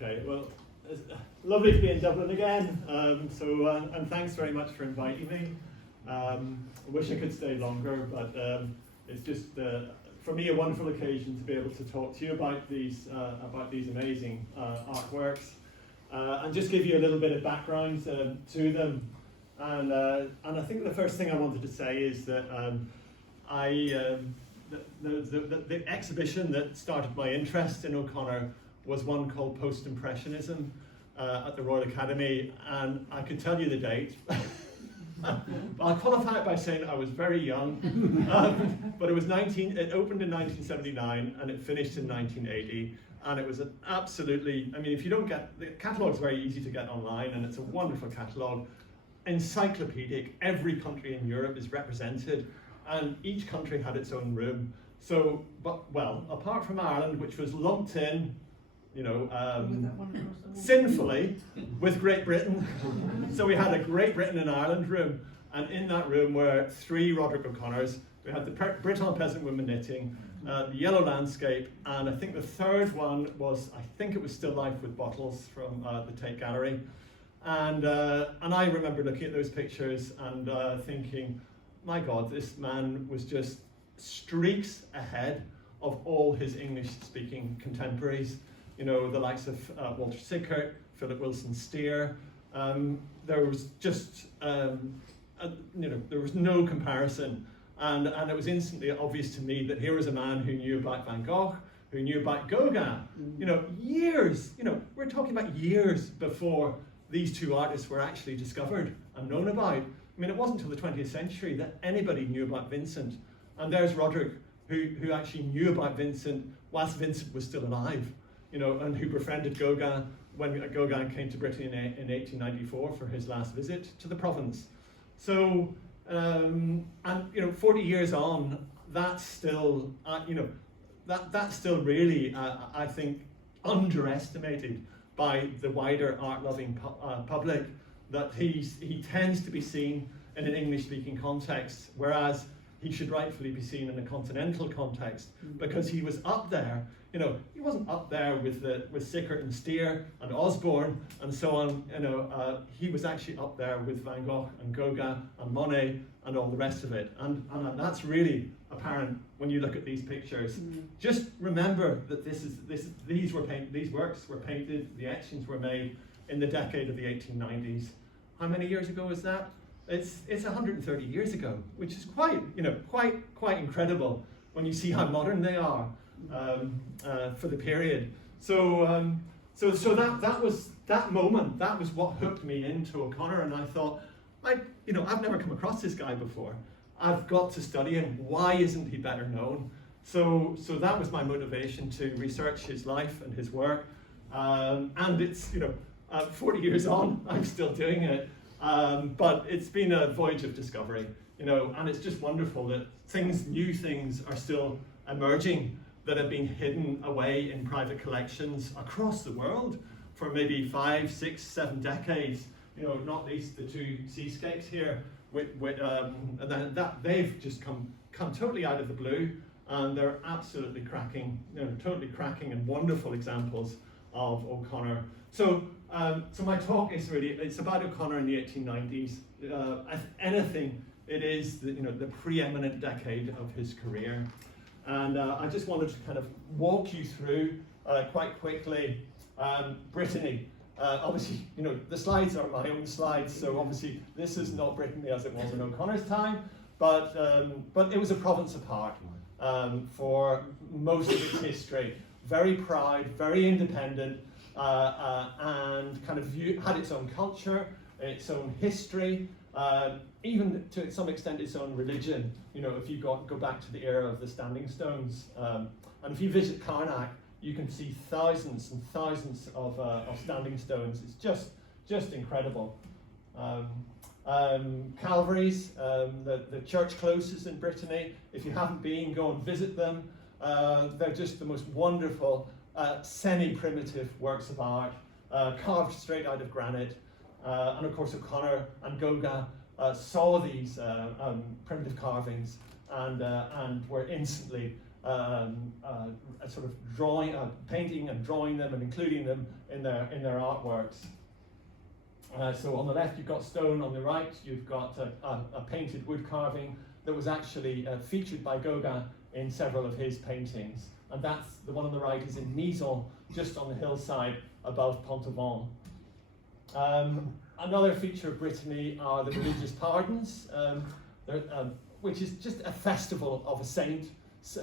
Okay, well, it's lovely to be in Dublin again. And thanks very much for inviting me. I wish I could stay longer, but it's just for me a wonderful occasion to be able to talk to you about these amazing artworks, and just give you a little bit of background to them. And I think the first thing I wanted to say is that the exhibition that started my interest in O'Conor was one called Post-Impressionism at the Royal Academy, and I could tell you the date. I'll qualify it by saying I was very young, but it opened in 1979 and it finished in 1980, and it was an absolutely, I mean, if you don't get, the catalogue's very easy to get online, and it's a wonderful catalogue, encyclopedic. Every country in Europe is represented, and each country had its own room. So, well, apart from Ireland, which was lumped in, sinfully with Great Britain. So we had a Great Britain and Ireland room, and in that room were 3 Roderic O'Conors. We had the Breton peasant woman knitting, the yellow landscape, and I think the third one was, I think it was Still Life with Bottles from the Tate Gallery. And I remember looking at those pictures and thinking, my God, this man was just streaks ahead of all his English-speaking contemporaries. You know, the likes of Walter Sickert, Philip Wilson Steer. There was just, there was no comparison. And it was instantly obvious to me that here was a man who knew about Van Gogh, who knew about Gauguin. Years, we're talking about years before these 2 artists were actually discovered and known about. I mean, it wasn't until the 20th century that anybody knew about Vincent. And there's Roderic, who actually knew about Vincent whilst Vincent was still alive. And who befriended Gauguin when Gauguin came to Britain in 1894 for his last visit to the province. So, 40 years on, that's still, that's still really, I think, underestimated by the wider art-loving public. That he tends to be seen in an English-speaking context, whereas he should rightfully be seen in a continental context, because he was up there. He wasn't up there with Sickert and Steer and Osborne and so on. He was actually up there with Van Gogh and Gauguin and Monet and all the rest of it. And that's really apparent when you look at these pictures. Just remember that these works were painted, the etchings were made in the decade of the 1890s. How many years ago is that? It's 130 years ago, which is quite incredible when you see how modern they are for the period. So that was that moment. That was what hooked me into O'Conor, and I thought, I've never come across this guy before. I've got to study him. Why isn't he better known? So that was my motivation to research his life and his work. And it's 40 years on, I'm still doing it. But it's been a voyage of discovery, and it's just wonderful that new things are still emerging that have been hidden away in private collections across the world for maybe 5, 6, 7 decades. Not least the 2 seascapes here, that they've just come totally out of the blue, and they're absolutely cracking, totally cracking and wonderful examples of O'Conor. So my talk is it's about O'Conor in the 1890s. If anything, it is the preeminent decade of his career. And I just wanted to kind of walk you through quite quickly Brittany. Obviously, the slides are my own slides, so obviously this is not Brittany as it was in O'Conor's time, but it was a province apart for most of its history. Very proud, very independent, and kind of had its own culture, its own history, even to some extent its own religion. If you go back to the era of the Standing Stones, and if you visit Karnak, you can see thousands and thousands of standing stones. It's just incredible. Calvaries, the church closes in Brittany. If you haven't been, go and visit them. They're just the most wonderful semi-primitive works of art, carved straight out of granite. And of course O'Conor and Gauguin saw these primitive carvings and were instantly a sort of painting and drawing them and including them in their artworks. So on the left you've got stone, on the right you've got a painted wood carving that was actually featured by Gauguin in several of his paintings. And that's the one on the right is in Nizon, just on the hillside above Pont-Aven. Another feature of Brittany are the religious pardons, which is just a festival of a saint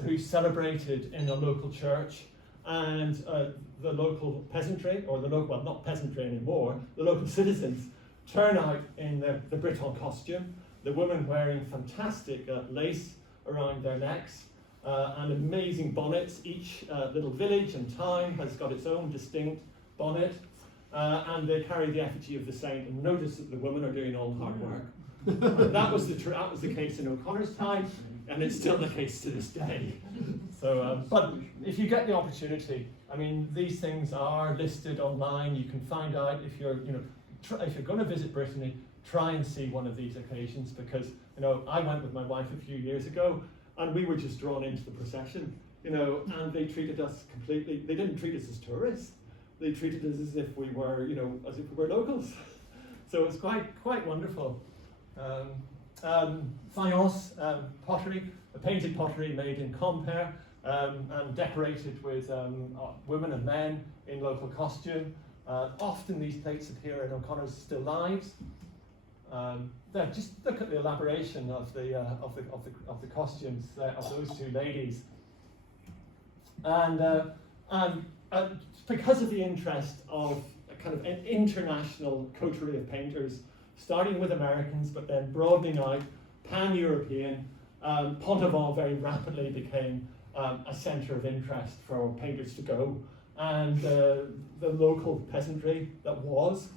who's celebrated in a local church, and the local peasantry, or the local, well, not peasantry anymore, the local citizens turn out in the Breton costume, the women wearing fantastic lace around their necks, and amazing bonnets. Each little village and town has got its own distinct bonnet, and they carry the effigy of the saint, and notice that the women are doing all the hard work. That was the case in O'Connor's time, and it's still the case to this day. So, but if you get the opportunity, I mean, these things are listed online. You can find out if you're, if you're going to visit Brittany, try and see one of these occasions, because I went with my wife a few years ago, and we were just drawn into the procession, and they treated us completely. They didn't treat us as tourists. They treated us as if we were, as if we were locals. So it's quite wonderful. Faience pottery, a painted pottery made in Compère, and decorated with women and men in local costume. Often these plates appear in O'Connor's still lives. Just look at the elaboration of the costumes of those two ladies, and because of the interest of a kind of an international coterie of painters, starting with Americans but then broadening out, pan-European, Pont-Aven very rapidly became a centre of interest for painters to go, and the local peasantry that was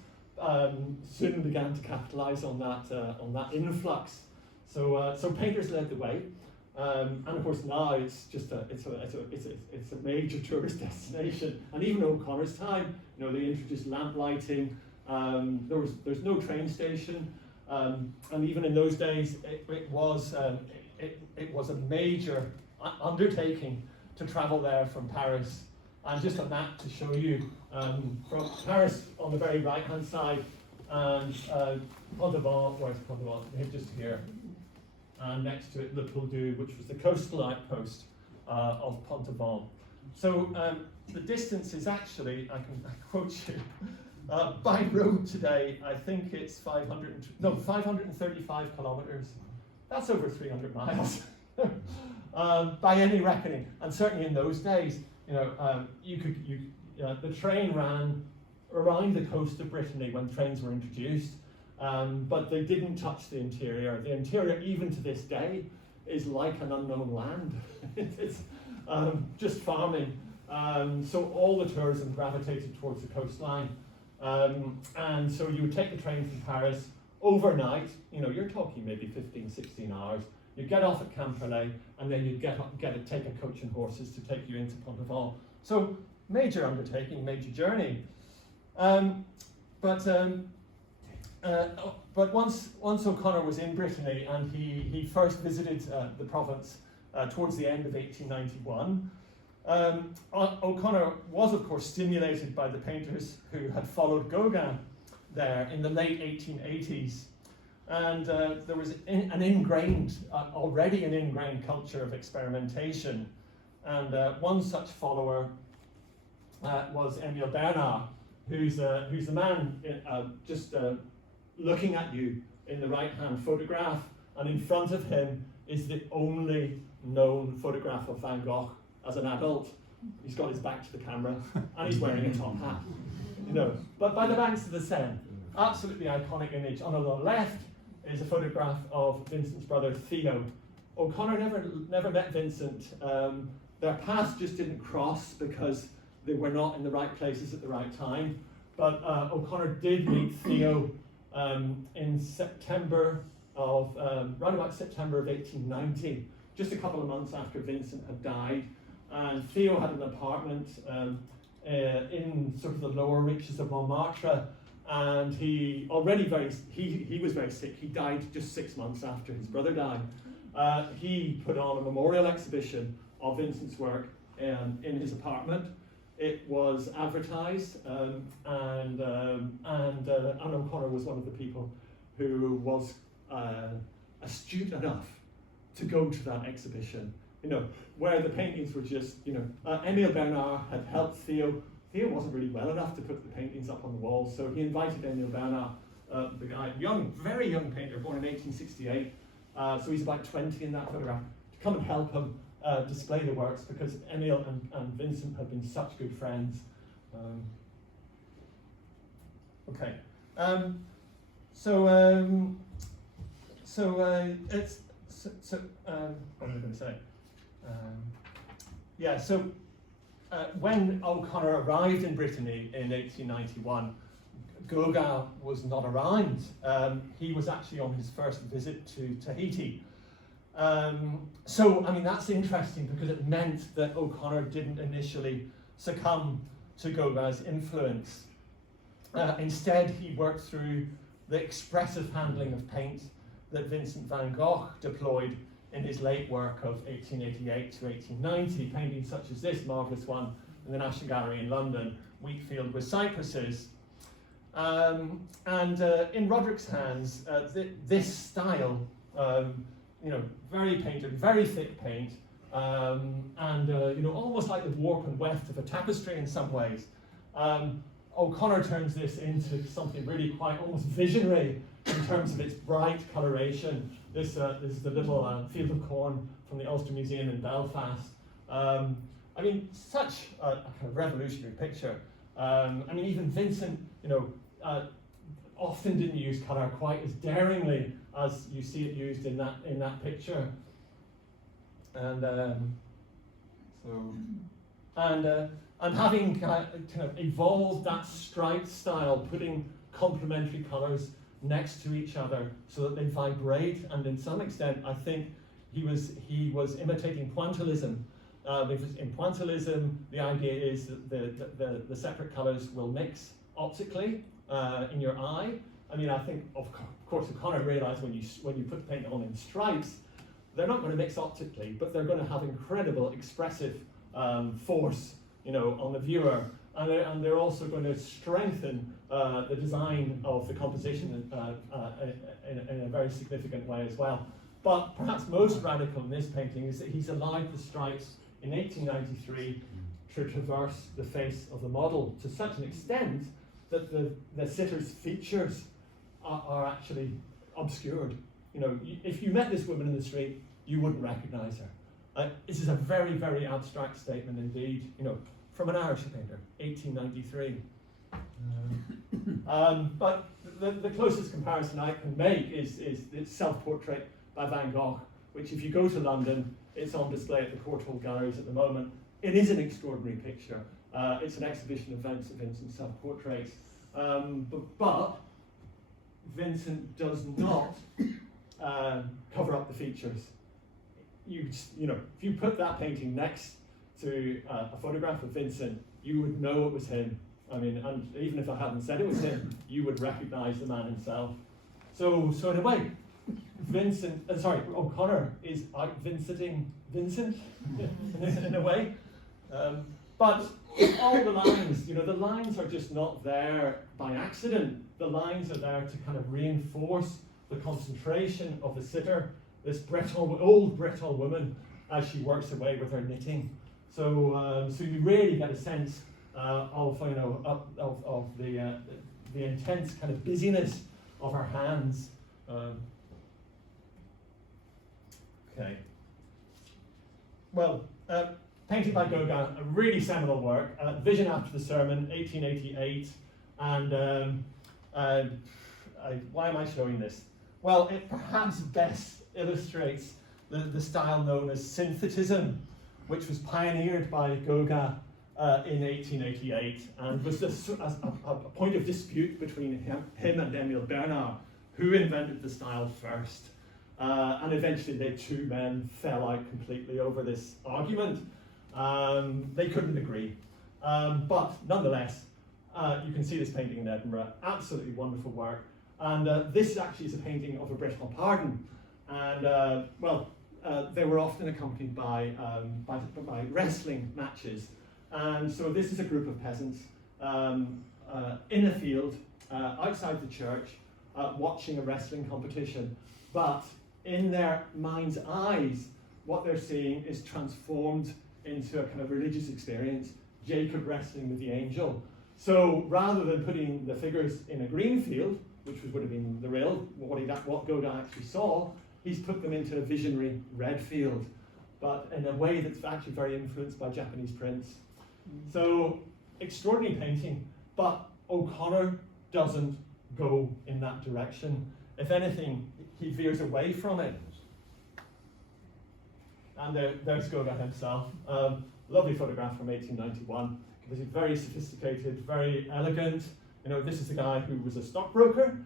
soon began to capitalise on that influx. So painters led the way, and of course now it's just it's a major tourist destination. And even O'Connor's time, they introduced lamp lighting. There's no train station, and even in those days it was a major undertaking to travel there from Paris. And just a map to show you, from Paris on the very right hand side, and Pont-Aven, where's Pont-Aven? Just here. And next to it, Le Pouldu, which was the coastal outpost of Pont-Aven. So the distance is actually, I quote you, by road today, I think it's 535 kilometers. That's over 300 miles by any reckoning. And certainly in those days, the train ran around the coast of Brittany when trains were introduced, but they didn't touch the interior. The interior, even to this day, is like an unknown land. It's just farming. So all the tourism gravitated towards the coastline. And so you would take the train from Paris overnight, you're talking maybe 15, 16 hours. You get off at Camperlé, and then you take a coach and horses to take you into Pont-Aven. So major undertaking, major journey. But once O'Conor was in Brittany, and he first visited the province towards the end of 1891, O'Conor was of course stimulated by the painters who had followed Gauguin there in the late 1880s. And there was already an ingrained culture of experimentation. And one such follower was Émile Bernard, who's the man just looking at you in the right-hand photograph. And in front of him is the only known photograph of Van Gogh as an adult. He's got his back to the camera, and he's wearing a top hat. But by the banks of the Seine, absolutely iconic image. On the left is a photograph of Vincent's brother Theo. O'Conor never met Vincent. Their paths just didn't cross because they were not in the right places at the right time. But O'Conor did meet Theo in September of, around about September of 1890, just a couple of months after Vincent had died. And Theo had an apartment in sort of the lower reaches of Montmartre, and he was very sick. He died just 6 months after his brother died. He put on a memorial exhibition of Vincent's work in his apartment. It was advertised, and O'Conor was one of the people who was astute enough to go to that exhibition. You know, where the paintings were just, you know, Émile Bernard had helped Theo. Theo wasn't really well enough to put the paintings up on the wall, so he invited Émile Bernard, the guy, very young painter, born in 1868, so he's about 20 in that photograph, to come and help him display the works, because Émile and Vincent had been such good friends. Okay, what am I going to say? When O'Conor arrived in Brittany in 1891, Gauguin was not around. He was actually on his first visit to Tahiti. I mean, that's interesting because it meant that O'Conor didn't initially succumb to Gauguin's influence. Instead, he worked through the expressive handling of paint that Vincent van Gogh deployed in his late work of 1888 to 1890, paintings such as this marvellous one in the National Gallery in London, Wheatfield with Cypresses. In Roderic's hands, this style, you know, very painted, very thick paint, you know, almost like the warp and weft of a tapestry in some ways. O'Conor turns this into something really quite almost visionary in terms of its bright coloration. This is the little field of corn from the Ulster Museum in Belfast. I mean, such a kind of revolutionary picture. I mean, even Vincent, you know, often didn't use colour quite as daringly as you see it used in that picture. And having kind of evolved that striped style, putting complementary colours next to each other so that they vibrate, and in some extent I think he was imitating pointillism, because in pointillism the idea is that the separate colours will mix optically in your eye. I mean, I think of course O'Conor realised when you put the paint on in stripes, they're not going to mix optically, but they're going to have incredible expressive force, you know, on the viewer. And they're also going to strengthen the design of the composition in a very significant way as well. But perhaps most radical in this painting is that he's allowed the stripes in 1893 to traverse the face of the model to such an extent that the sitter's features are actually obscured. You know, if you met this woman in the street, you wouldn't recognise her. This is a very, very abstract statement indeed. You know, from an Irish painter, 1893. But the closest comparison I can make is its self-portrait by Van Gogh, which if you go to London, it's on display at the Courtauld Galleries at the moment. It is an extraordinary picture. It's an exhibition of Vincent's self-portraits. But Vincent does not cover up the features. You know, if you put that painting next to a photograph of Vincent, you would know it was him. I mean, and even if I hadn't said it was him, you would recognise the man himself. So in a way, O'Conor is out-Vincenting Vincent in a way. But all the lines, you know, the lines are just not there by accident. The lines are there to kind of reinforce the concentration of the sitter, this old Breton woman, as she works away with her knitting. So you really get a sense of the intense kind of busyness of her hands. Okay. Well, painted by Gauguin, a really seminal work. Vision After the Sermon, 1888, and why am I showing this? Well, it perhaps best illustrates the style known as synthetism, which was pioneered by Gauguin in 1888 and was a point of dispute between him and Émile Bernard, who invented the style first. And eventually the two men fell out completely over this argument. They couldn't agree. But nonetheless, you can see this painting in Edinburgh, absolutely wonderful work. And this actually is a painting of a Breton pardon. And they were often accompanied by wrestling matches. And so this is a group of peasants in a field outside the church watching a wrestling competition. But in their mind's eyes, what they're seeing is transformed into a kind of religious experience, Jacob wrestling with the angel. So rather than putting the figures in a green field, which would have been the real, what Gauguin actually saw, he's put them into a visionary red field, but in a way that's actually very influenced by Japanese prints. So, extraordinary painting, but O'Conor doesn't go in that direction. If anything, he veers away from it. And there's Gauguin himself. Lovely photograph from 1891. It was very sophisticated, very elegant. You know, this is the guy who was a stockbroker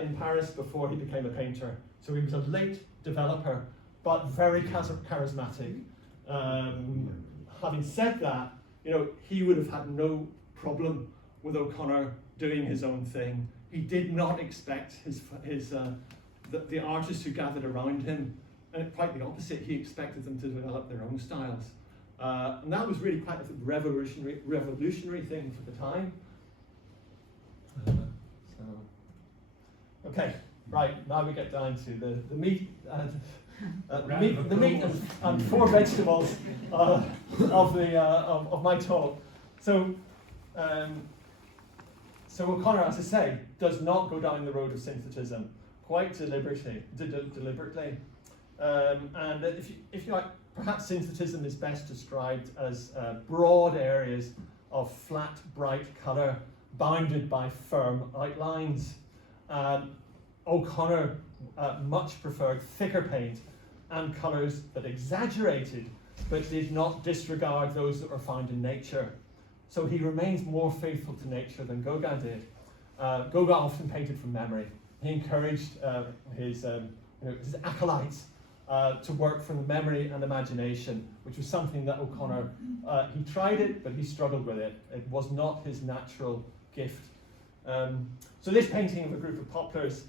in Paris before he became a painter. So he was a late developer, but very charismatic. Having said that, you know, he would have had no problem with O'Conor doing his own thing. He did not expect the artists who gathered around him, and quite the opposite, he expected them to develop their own styles. And that was really quite a revolutionary thing for the time. Okay, right, now we get down to the meat, the meat and four vegetables of my talk. So O'Conor, as I say, does not go down the road of synthetism quite deliberately. And if you like, perhaps synthetism is best described as broad areas of flat, bright colour bounded by firm outlines. O'Conor much preferred thicker paint and colours that exaggerated but did not disregard those that were found in nature. So he remains more faithful to nature than Gauguin did. Gauguin often painted from memory. He encouraged his acolytes to work from memory and imagination, which was something that O'Conor, he tried it, but he struggled with it. It was not his natural gift. So this painting of a group of poplars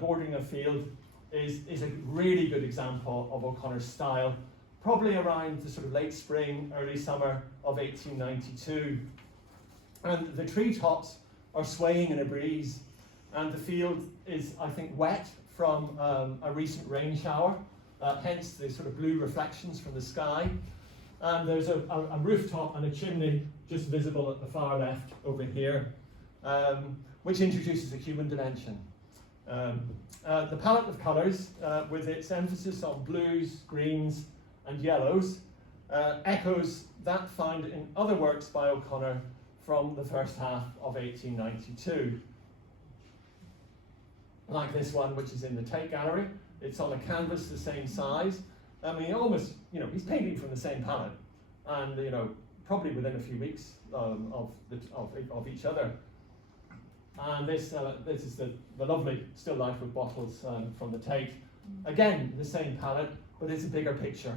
bordering a field is a really good example of O'Conor's style, probably around the sort of late spring, early summer of 1892. And the treetops are swaying in a breeze, and the field is, I think, wet from a recent rain shower, hence the sort of blue reflections from the sky. And there's a rooftop and a chimney just visible at the far left over here, which introduces a human dimension. The palette of colours, with its emphasis on blues, greens, and yellows, echoes that found in other works by O'Conor from the first half of 1892. Like this one, which is in the Tate Gallery. It's on a canvas the same size. I mean, almost, you know, he's painting from the same palette, and you know, probably within a few weeks of each other. And this is the lovely still life with bottles from the Tate. Again, the same palette, but it's a bigger picture.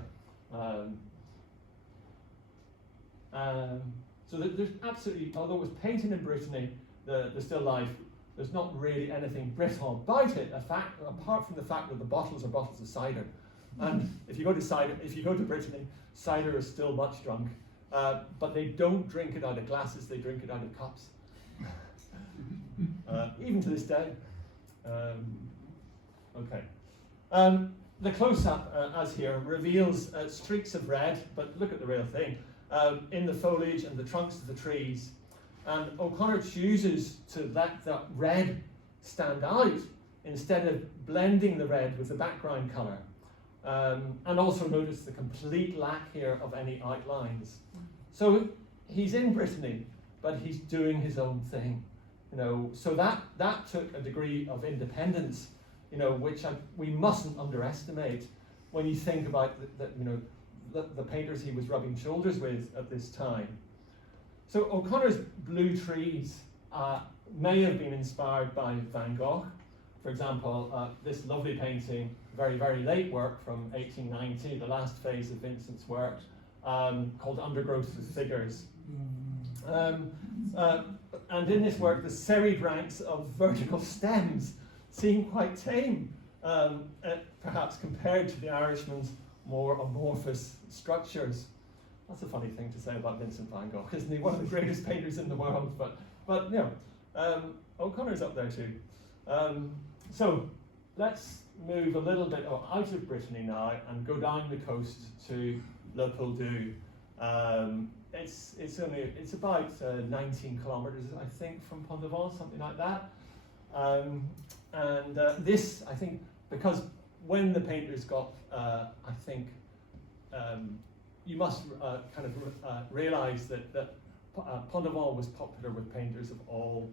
So there's absolutely, although it was painted in Brittany, the still life, there's not really anything Breton about it, apart from the fact that the bottles are bottles of cider. And if you go to Brittany, cider is still much drunk, but they don't drink it out of glasses; they drink it out of cups. Even to this day. Okay. The close-up, as here, reveals streaks of red, but look at the real thing, in the foliage and the trunks of the trees. And O'Conor chooses to let that red stand out instead of blending the red with the background colour. And also notice the complete lack here of any outlines. So he's in Brittany, but he's doing his own thing. You know, so that took a degree of independence, you know, which we mustn't underestimate when you think about the painters he was rubbing shoulders with at this time. So O'Conor's blue trees may have been inspired by Van Gogh. For example, this lovely painting, very, very late work from 1890, the last phase of Vincent's work, called Undergrowth of Figures. And in this work, the serried ranks of vertical stems seem quite tame, perhaps compared to the Irishman's more amorphous structures. That's a funny thing to say about Vincent van Gogh, isn't he? One of the greatest painters in the world, but you know, O'Connor's up there too. So let's move a little bit out of Brittany now and go down the coast to Le Pouldu. It's about 19 kilometers, I think, from Pont de Vaux, something like that. This, I think, because when the painters got, I think, you must kind of realise that Pont de Vaux was popular with painters of all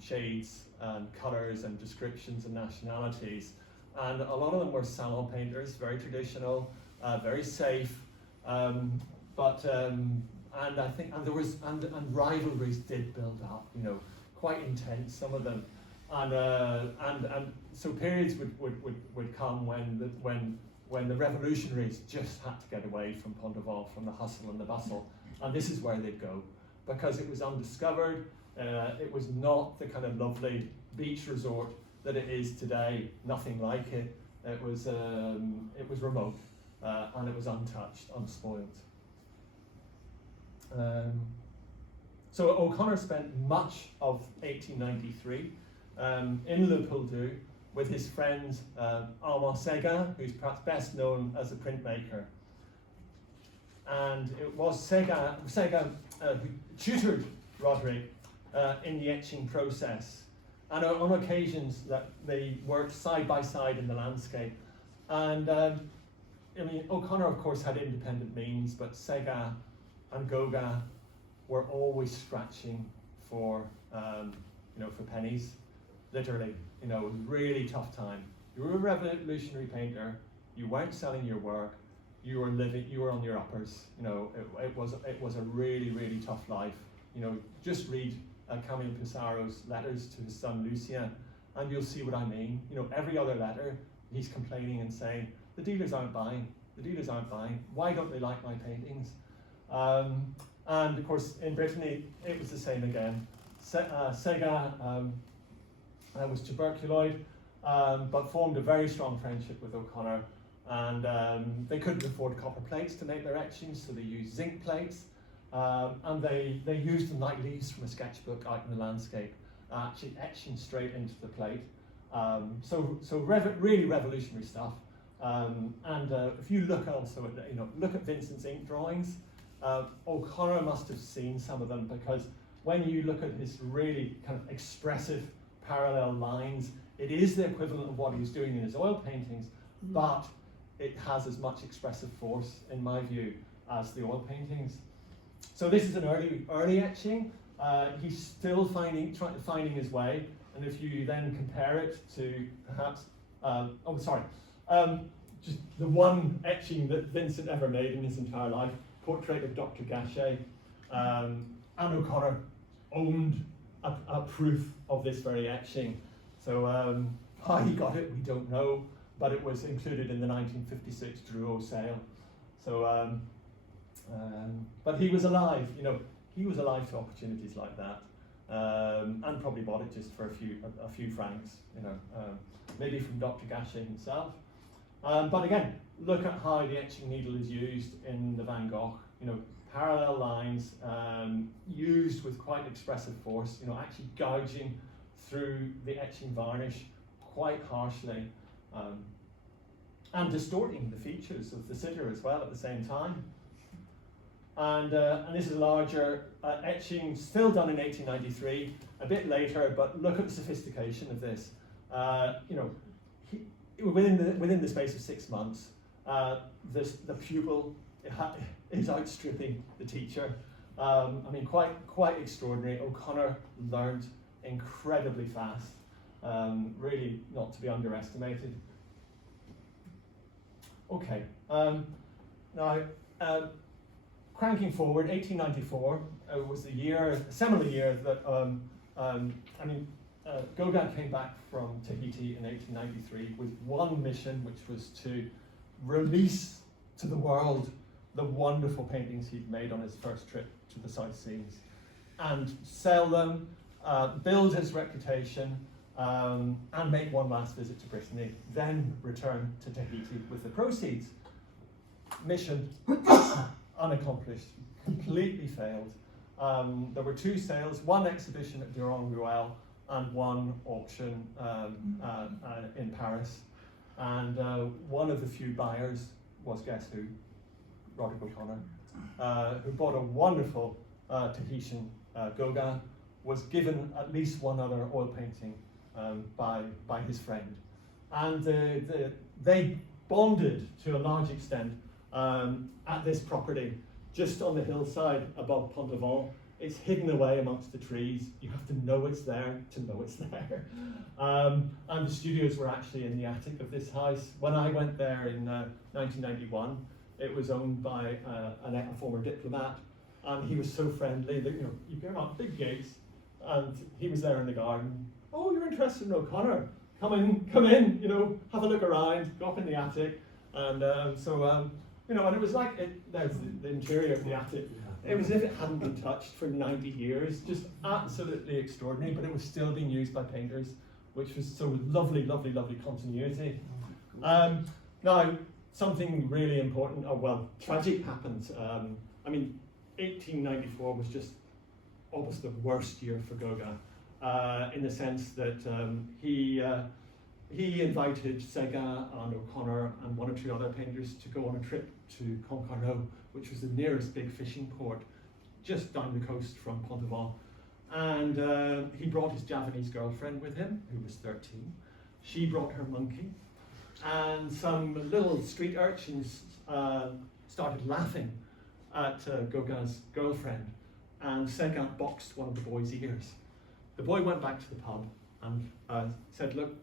shades and colours and descriptions and nationalities, and a lot of them were salon painters, very traditional, very safe, and I think there was and rivalries did build up, you know, quite intense, some of them, and so periods would come when the revolutionaries just had to get away from Pont de Vaux, from the hustle and the bustle, and this is where they'd go, because it was undiscovered. It was not the kind of lovely beach resort that it is today. Nothing like it. It was remote, and it was untouched, unspoilt. So O'Conor spent much of 1893 in Le Pouldu with his friend Armand Séguin, who's perhaps best known as a printmaker. And it was Séguin who tutored Roderic in the etching process. And on occasions that they worked side by side in the landscape. And I mean, O'Conor, of course, had independent means, but Séguin and Gauguin were always scratching for, for pennies, literally. You know, it was a really tough time. You were a revolutionary painter. You weren't selling your work. You were living. You were on your uppers. You know, it was a really, really tough life. You know, just read Camille Pissarro's letters to his son Lucien, and you'll see what I mean. You know, every other letter, he's complaining and saying, the dealers aren't buying. The dealers aren't buying. Why don't they like my paintings? And of course, in Brittany, it was the same again. Séguin was tuberculoid, but formed a very strong friendship with O'Conor, and they couldn't afford copper plates to make their etchings, so they used zinc plates, and they used them like leaves from a sketchbook out in the landscape, actually etching straight into the plate. Really revolutionary stuff. If you look also at look at Vincent's ink drawings, O'Conor must have seen some of them, because when you look at his really kind of expressive parallel lines, it is the equivalent of what he was doing in his oil paintings, but it has as much expressive force, in my view, as the oil paintings. So this is an early etching. He's still finding his way, and if you then compare it to perhaps, just the one etching that Vincent ever made in his entire life, portrait of Dr. Gachet, and O'Conor owned a proof of this very etching. So how he got it, we don't know, but it was included in the 1956 Drouot sale. So, but he was alive, he was alive to opportunities like that, and probably bought it just for a few francs, maybe from Dr. Gachet himself. But again, look at how the etching needle is used in the Van Gogh. Parallel lines used with quite expressive force. Actually gouging through the etching varnish quite harshly, and distorting the features of the sitter as well at the same time. And this is a larger etching, still done in 1893, a bit later. But look at the sophistication of this. Within the space of 6 months, the pupil is outstripping the teacher. Quite extraordinary. O'Conor learned incredibly fast, really not to be underestimated. Okay, now cranking forward, 1894 was the year, a seminal year that Gauguin came back from Tahiti in 1893 with one mission, which was to release to the world the wonderful paintings he'd made on his first trip to the South Seas, and sell them, build his reputation, and make one last visit to Brittany, then return to Tahiti with the proceeds. mission unaccomplished, completely failed. There were 2 sales, 1 exhibition at Durand Ruel and 1 auction in Paris. And one of the few buyers was, guess who? Roderic O'Conor, who bought a wonderful Tahitian Goga, was given at least 1 other oil painting by his friend. And they bonded to a large extent at this property, just on the hillside above Pont Avant. It's hidden away amongst the trees. You have to know it's there to know it's there. And the studios were actually in the attic of this house. When I went there in 1991, it was owned by a former diplomat, and he was so friendly that you came up big gates, and he was there in the garden. Oh, you're interested in O'Conor? Come in, have a look around, go up in the attic, and and it was like there's the interior of the attic. It was as if it hadn't been touched for 90 years, just absolutely extraordinary, but it was still being used by painters, which was so lovely, lovely, lovely continuity. Now, something really important, tragic happened. 1894 was just almost the worst year for Goga, in the sense that he invited Sega and O'Conor and 1 or 2 other painters to go on a trip to Concarneau, which was the nearest big fishing port, just down the coast from Pont-Avant. And he brought his Javanese girlfriend with him, who was 13. She brought her monkey. And some little street urchins started laughing at Gauguin's girlfriend, and Sega boxed one of the boy's ears. The boy went back to the pub and said, look,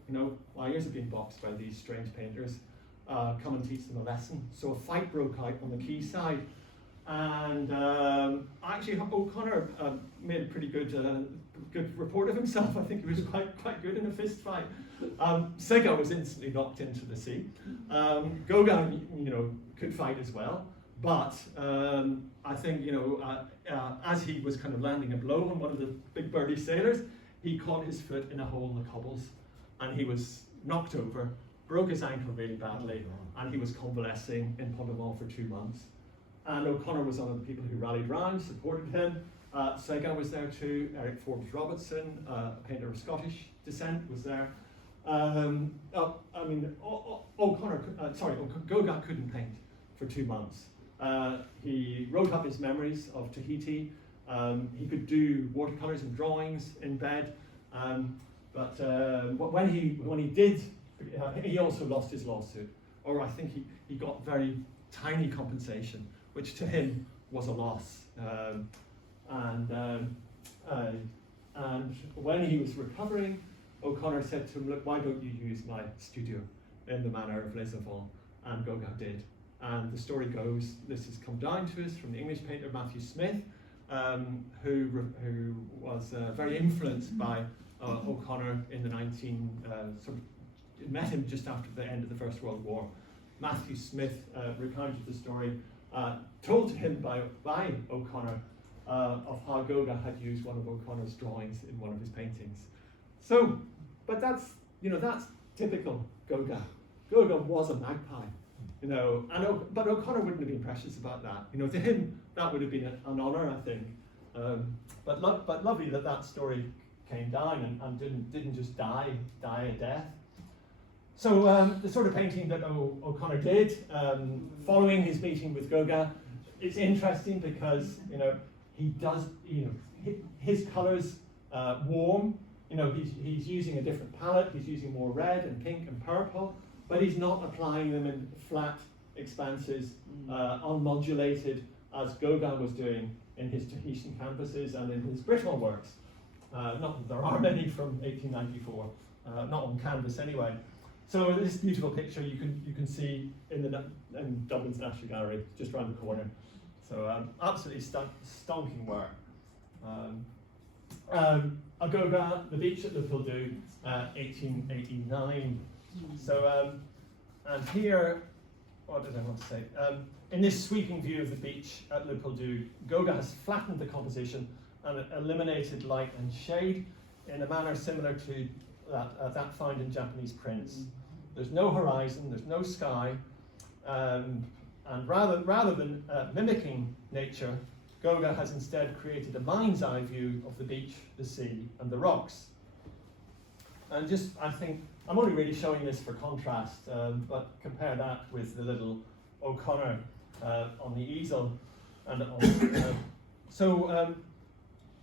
my ears have been boxed by these strange painters. Come and teach them a lesson. So a fight broke out on the quayside, and actually O'Conor made a pretty good report of himself. I think he was quite good in a fist fight. Sega was instantly knocked into the sea. Gauguin, could fight as well, but I think as he was kind of landing a blow on one of the big birdie sailors, he caught his foot in a hole in the cobbles, and he was knocked over, broke his ankle really badly, and he was convalescing in Pont-Avant for 2 months. And O'Conor was one of the people who rallied round, supported him. Sega was there too. Eric Forbes Robertson, a painter of Scottish descent, was there. Gauguin couldn't paint for 2 months. He wrote up his memories of Tahiti. He could do watercolors and drawings in bed, but when he did, he also lost his lawsuit, or I think he got very tiny compensation, which to him was a loss. And when he was recovering, O'Conor said to him, look, why don't you use my studio in the manner of Les Avants? And Gauguin did. And the story goes, this has come down to us from the English painter Matthew Smith, who was very influenced by O'Conor in the met him just after the end of the First World War. Matthew Smith recounted the story, told to him by O'Conor of how Gauguin had used one of O'Conor's drawings in one of his paintings. So, but that's typical Gauguin. Gauguin was a magpie, but O'Conor wouldn't have been precious about that. To him, that would have been an honour, I think. But lovely that story came down and didn't just die a death. So the sort of painting that O'Conor did following his meeting with Gauguin, it's interesting because he does his colours warm. He's using a different palette. He's using more red and pink and purple, but he's not applying them in flat expanses, unmodulated, as Gauguin was doing in his Tahitian canvases and in his Breton works. Not that there are many from 1894, not on canvas anyway. So this beautiful picture you can see in Dublin's National Gallery, just around the corner. So absolutely stonking work. Gauguin, the beach at Le Pildu, 1889. So, and here, what did I want to say? In this sweeping view of the beach at Le Pildu, Gauguin has flattened the composition and eliminated light and shade in a manner similar to that found in Japanese prints. There's no horizon, there's no sky, and And rather than mimicking nature, Gauguin has instead created a mind's eye view of the beach, the sea, and the rocks. And just, I think, I'm only really showing this for contrast, but compare that with the little O'Conor on the easel. And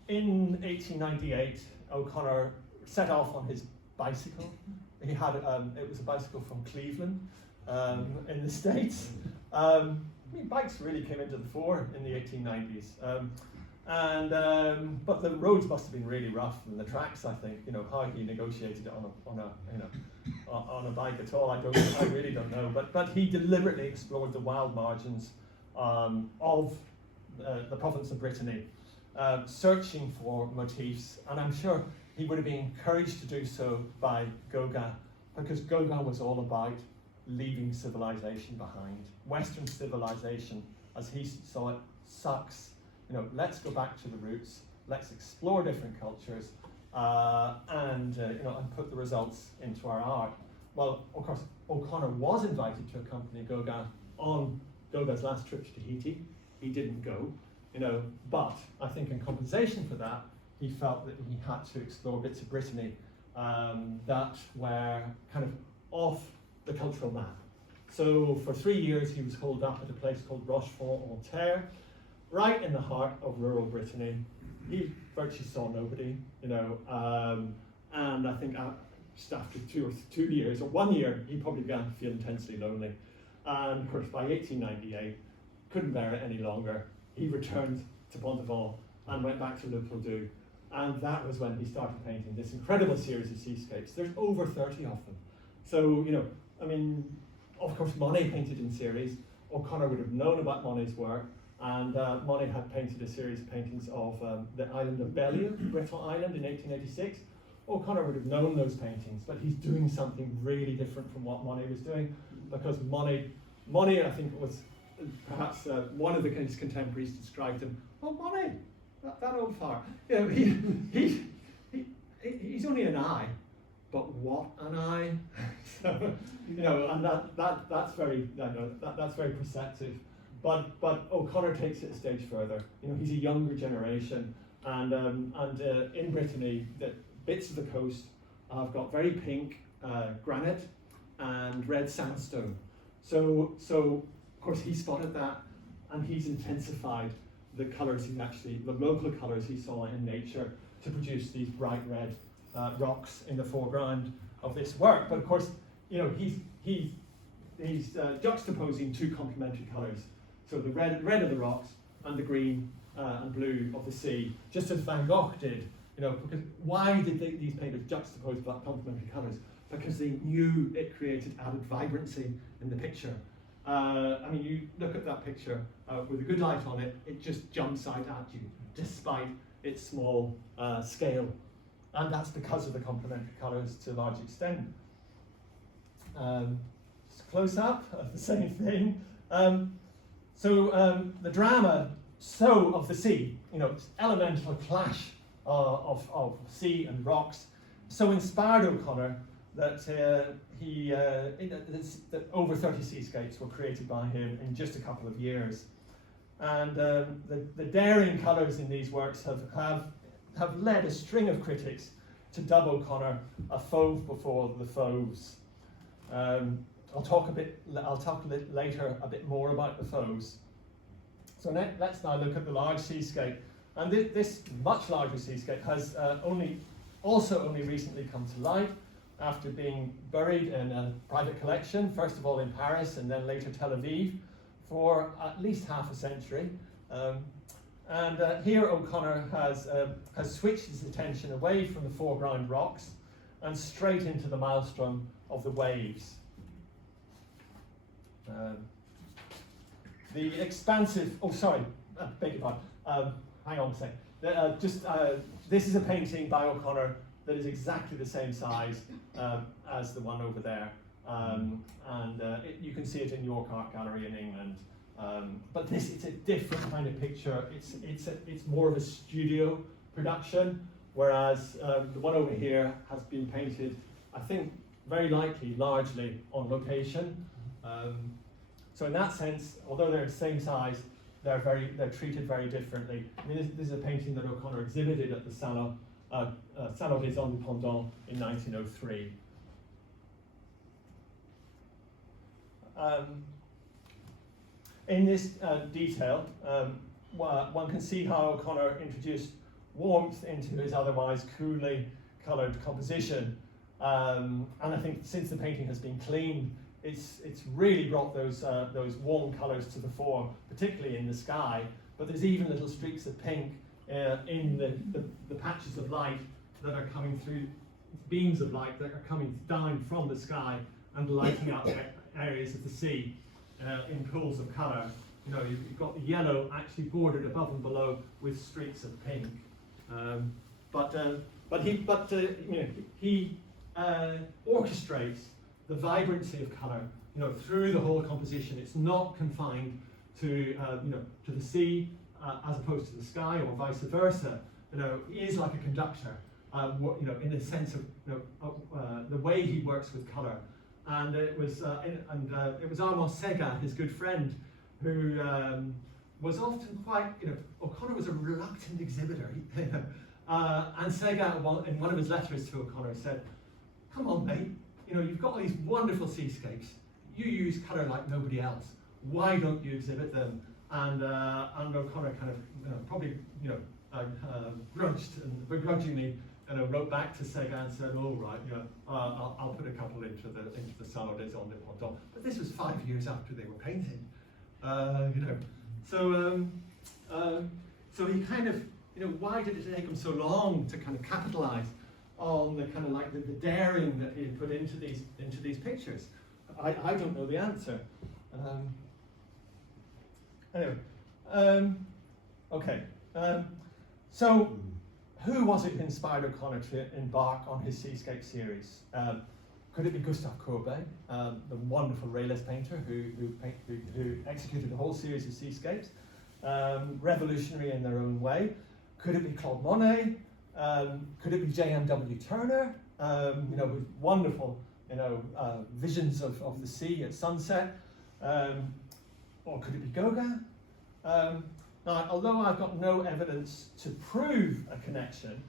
in 1898, O'Conor set off on his bicycle. He had it was a bicycle from Cleveland in the States. Bikes really came into the fore in the 1890s, but the roads must have been really rough, and the tracks, I think, how he negotiated it on a bike at all, I really don't know. But he deliberately explored the wild margins of the province of Brittany, searching for motifs, and I'm sure he would have been encouraged to do so by Gauguin, because Gauguin was all about leaving civilization behind. Western civilization, as he saw it, sucks. Let's go back to the roots. Let's explore different cultures, and put the results into our art. Well, of course, O'Conor was invited to accompany Gauguin on Gauguin's last trip to Tahiti. He didn't go, but I think in compensation for that, he felt that he had to explore bits of Brittany that were kind of off the cultural map. So for 3 years he was holed up at a place called Rochefort-en-Terre, right in the heart of rural Brittany. He virtually saw nobody, and I think just after 2 years, or 1 year, he probably began to feel intensely lonely. And of course by 1898, couldn't bear it any longer. He returned to Pontevin and went back to Le Plodou. And that was when he started painting this incredible series of seascapes. There's over 30 of them. So, of course, Monet painted in series. O'Conor would have known about Monet's work, and Monet had painted a series of paintings of the island of Belleau, Breton Island, in 1886. O'Conor would have known those paintings, but he's doing something really different from what Monet was doing, because Monet, I think, was perhaps one of his contemporaries described him. Oh, Monet, that old fart. He's only an eye. But what an eye! So, and that's very perceptive. But O'Conor takes it a stage further. He's a younger generation, and in Brittany, the bits of the coast have got very pink granite and red sandstone. So of course he spotted that, and he's intensified the colours the local colours he saw in nature to produce these bright red rocks in the foreground of this work. But of course, he's juxtaposing two complementary colours. So the red of the rocks and the green and blue of the sea, just as Van Gogh did. Because why did these painters juxtapose complementary colours? Because they knew it created added vibrancy in the picture. You look at that picture with a good light on it, it just jumps out at you, despite its small scale. And that's because of the complementary colours to a large extent. Just close up of the same thing. The drama of the sea, elemental clash of sea and rocks, so inspired O'Conor that that over 30 seascapes were created by him in just a couple of years. And the daring colours in these works have led a string of critics to dub O'Conor a fauve before the fauves. I'll talk a bit later a bit more about the fauves. So let's now look at the large seascape. And this much larger seascape has only recently come to light after being buried in a private collection, first of all in Paris and then later Tel Aviv, for at least half a century. Here O'Conor has switched his attention away from the foreground rocks and straight into the maelstrom of the waves. The expansive, beg your pardon, hang on a sec. This is a painting by O'Conor that is exactly the same size as the one over there. You can see it in York Art Gallery in England. But it's a different kind of picture. It's more of a studio production, whereas the one over here has been painted, I think, very likely, largely on location. So in that sense, although they're the same size, they're treated very differently. I mean, this is a painting that O'Conor exhibited at the Salon des Indépendants in 1903. In this detail, one can see how O'Conor introduced warmth into his otherwise coolly coloured composition. And I think since the painting has been cleaned, it's really brought those warm colours to the fore, particularly in the sky. But there's even little streaks of pink in the patches of light that are coming through, beams of light that are coming down from the sky and lighting up areas of the sea in pools of colour. You know, you've got the yellow actually bordered above and below with streaks of pink. But he orchestrates the vibrancy of colour, you know, through the whole composition. It's not confined to to the sea as opposed to the sky, or vice versa. You know, he is like a conductor. You know, in the sense of the way he works with colour. And it was Armand Segat, his good friend, who was often quite, you know, O'Conor was a reluctant exhibitor. And Segat, in one of his letters to O'Conor, said, "Come on, mate, you know, you've got all these wonderful seascapes. You use colour like nobody else. Why don't you exhibit them?" And O'Conor kind of probably, you know, grudged and begrudgingly, you know, wrote back to Segat and said, "Oh right, yeah, I'll put a couple into the Salon des Indépendants." But this was 5 years after they were painted, you know. So he kind of, you know, why did it take him so long to kind of capitalise on the kind of like the daring that he had put into these pictures? I don't know the answer. Anyway, okay. So, who was it who inspired O'Conor to embark on his seascape series? Could it be Gustave Courbet, the wonderful realist painter who executed a whole series of seascapes, revolutionary in their own way? Could it be Claude Monet? Could it be J.M.W. Turner? You know, with wonderful, you know, visions of the sea at sunset. Or could it be Gauguin? Now, although I've got no evidence to prove a connection,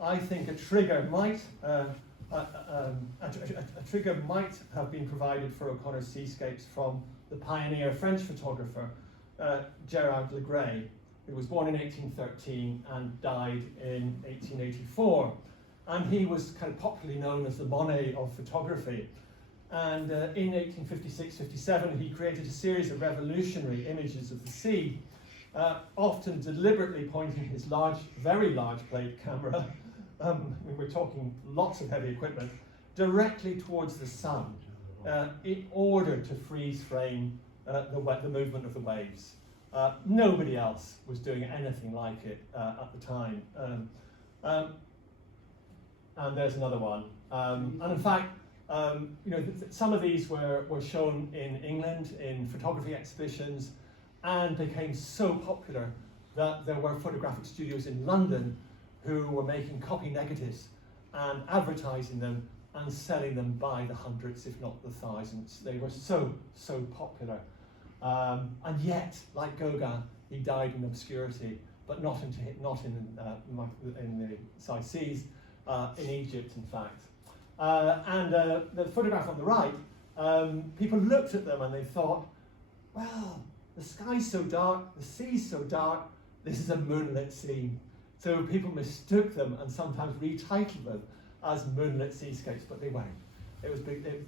I think a trigger might have been provided for O'Conor's seascapes from the pioneer French photographer Gerard Legray, who was born in 1813 and died in 1884. And he was kind of popularly known as the Monet of photography. And in 1856-57, he created a series of revolutionary images of the sea, often deliberately pointing his very large plate camera, we're talking lots of heavy equipment, directly towards the sun, in order to freeze frame the movement of the waves. Nobody else was doing anything like it at the time. And there's another one. And in fact, you know, some of these were shown in England in photography exhibitions, and became so popular that there were photographic studios in London who were making copy negatives and advertising them and selling them by the hundreds, if not the thousands. They were so popular. And yet, like Gauguin, he died in obscurity, but not in the South Seas, in Egypt, in fact. And the photograph on the right, people looked at them and they thought, well, the sky's so dark, the sea's so dark, this is a moonlit scene. So people mistook them and sometimes retitled them as moonlit seascapes, but they weren't.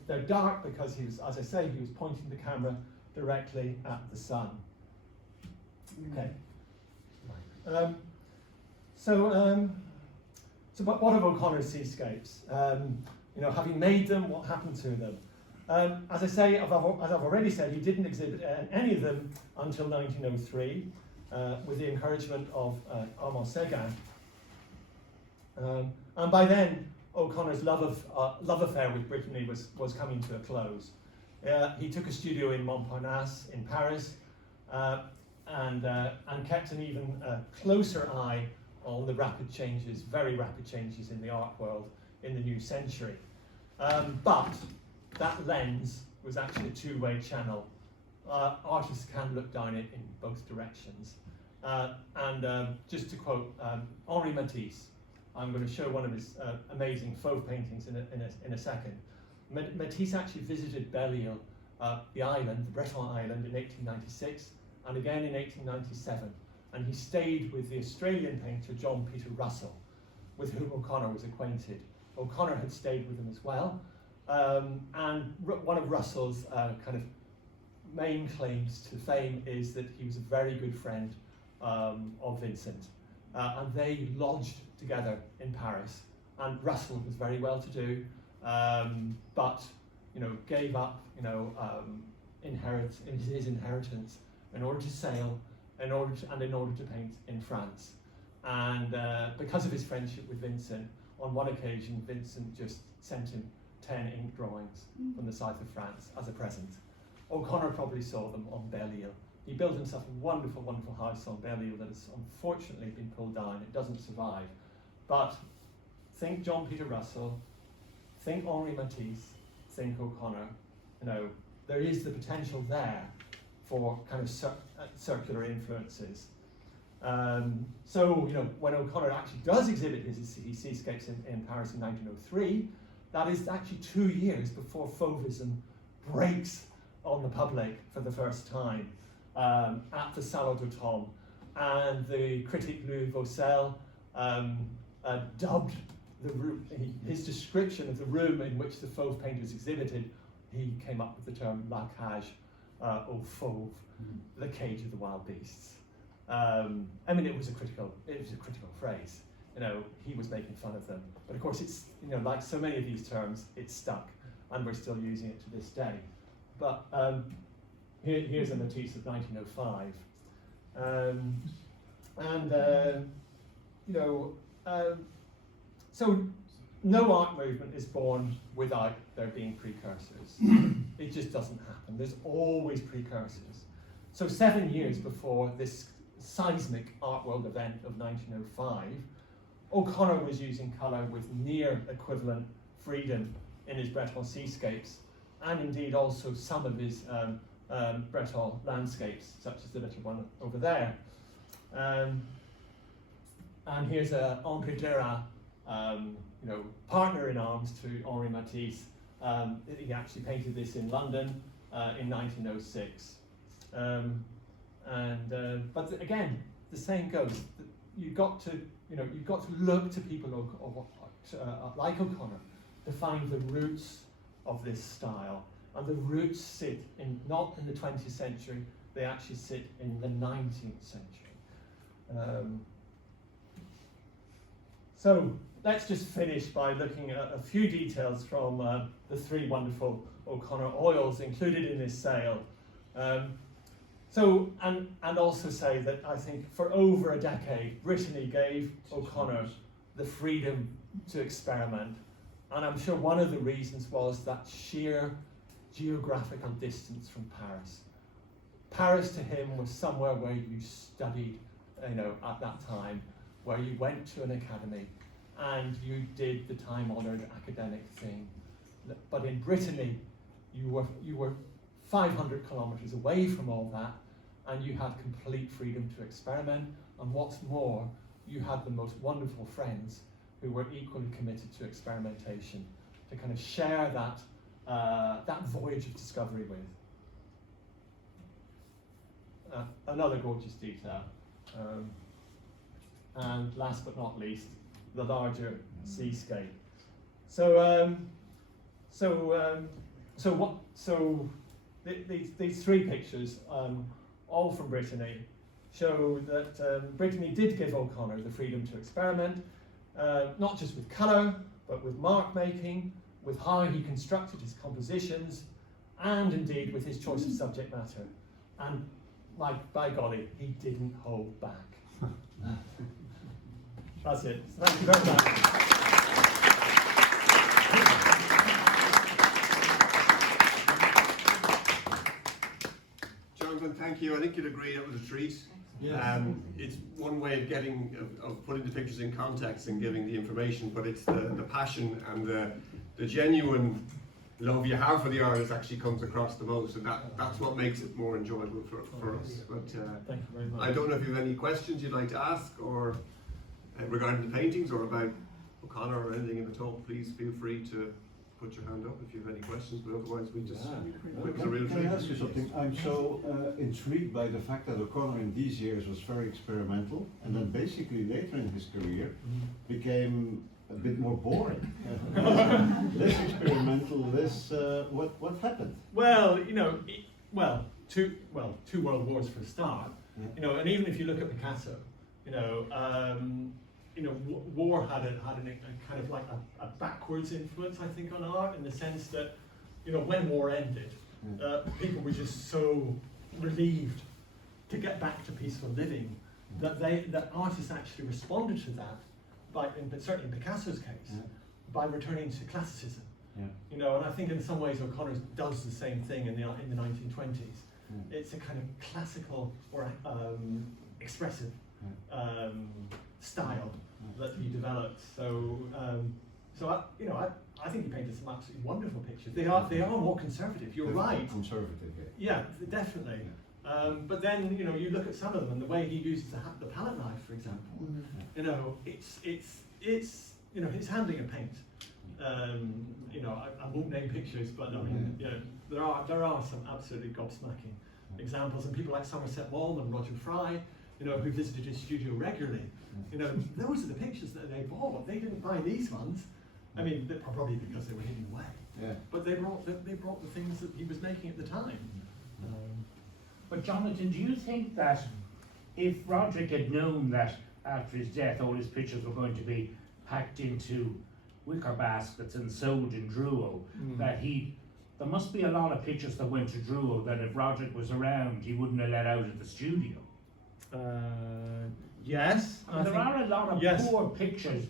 They're dark because he was, as I say, he was pointing the camera directly at the sun. Okay. So what of O'Conor's seascapes? You know, having made them, what happened to them? As I say, as I've already said, he didn't exhibit any of them until 1903, with the encouragement of Armand Segat. And by then, O'Conor's love affair with Brittany was coming to a close. He took a studio in Montparnasse in Paris, and kept an even closer eye on the very rapid changes in the art world in the new century. But that lens was actually a two-way channel. artists can look down it in both directions. Just to quote Henri Matisse, I'm going to show one of his amazing fauve paintings in a second. Matisse actually visited Belle-Île, the island, the Breton island, in 1896, and again in 1897. And he stayed with the Australian painter John Peter Russell, with whom O'Conor was acquainted. O'Conor had stayed with him as well, and one of Russell's kind of main claims to fame is that he was a very good friend of Vincent, and they lodged together in Paris. And Russell was very well to do, but gave up his inheritance in order to sail, in order to paint in France. And because of his friendship with Vincent, on one occasion Vincent just sent him 10 ink drawings from the south of France as a present. O'Conor probably saw them on Belle-Île. He built himself a wonderful, wonderful house on Belle-Île that has unfortunately been pulled down. It doesn't survive. But think John Peter Russell, think Henri Matisse, think O'Conor. There is the potential there for kind of circular influences. So when O'Conor actually does exhibit his seascapes in Paris in 1903, that is actually 2 years before Fauvism breaks on the public for the first time at the Salon d'Automne. And the critic Louis Vaucel dubbed his description of the room in which the Fauve painters exhibited, he came up with the term la cage aux fauves, the cage of the wild beasts. It was a critical phrase. He was making fun of them, but of course it's like so many of these terms, it's stuck, and we're still using it to this day. But here's a Matisse of 1905, so no art movement is born without there being precursors. It just doesn't happen. There's always precursors. So 7 years before this seismic art world event of 1905, O'Conor was using colour with near equivalent freedom in his Breton seascapes, and indeed also some of his Breton landscapes, such as the little one over there. And here's André Derain, partner in arms to Henri Matisse. He actually painted this in London in 1906. But again, the saying goes that you've got to look to people like O'Conor to find the roots of this style, and the roots sit not in the 20th century; they actually sit in the 19th century. So let's just finish by looking at a few details from the 3 wonderful O'Conor oils included in this sale. And also say that I think for over a decade, Brittany gave O'Conor the freedom to experiment. And I'm sure one of the reasons was that sheer geographical distance from Paris. Paris to him was somewhere where you studied, at that time, where you went to an academy and you did the time-honoured academic thing. But in Brittany, you were 500 kilometres away from all that, and you had complete freedom to experiment. And what's more, you had the most wonderful friends who were equally committed to experimentation, to kind of share that voyage of discovery with. Another gorgeous detail. And last but not least, the larger seascape. These 3 pictures, all from Brittany, show that Brittany did give O'Conor the freedom to experiment, not just with colour, but with mark making, with how he constructed his compositions, and indeed with his choice of subject matter. And by golly, he didn't hold back. That's it. Thank you very much. Jonathan, thank you. I think you'd agree it was a treat. Yes. It's one way of putting the pictures in context and giving the information, but it's the passion and the genuine love you have for the artist actually comes across the most, and that's what makes it more enjoyable for us. But thank you very much. I don't know if you have any questions you'd like to ask, or regarding the paintings, or about O'Conor, or anything in the talk. Please feel free to put your hand up if you have any questions, but otherwise we just it was a real Can treat. I ask you something? I'm so intrigued by the fact that O'Conor in these years was very experimental, and then basically later in his career became a bit more boring. Less experimental, less. What happened? Well, you know, two world wars for a start. Yeah. You know, and even if you look at Picasso, war had a kind of like a backwards influence, I think, on art, in the sense that, you know, when war ended, people were just so relieved to get back to peaceful living that artists actually responded to that by, certainly in Picasso's case, by returning to classicism. Yeah. You know, and I think in some ways O'Conor does the same thing in the 1920s. It's a kind of classical or expressive style that he developed. So, I think he painted some absolutely wonderful pictures. They are more conservative. You're right. Conservative. Yeah, definitely. But then, you know, you look at some of them, and the way he uses the palette knife, for example. You know, it's you know, his handling of paint. You know, I won't name pictures, but I mean, you know, there are some absolutely gobsmacking examples, and people like Somerset Maugham and Roger Fry, you know, who visited his studio regularly. You know, those are the pictures that they bought. They didn't buy these ones. I mean, probably because they were hidden away. Yeah. But they brought the things that he was making at the time. But Jonathan, do you think that if Roderic had known that after his death all his pictures were going to be packed into wicker baskets and sold in Druo, that there must be a lot of pictures that went to Druo that if Roderic was around he wouldn't have let out of the studio? Yes. I mean, there are a lot of poor pictures,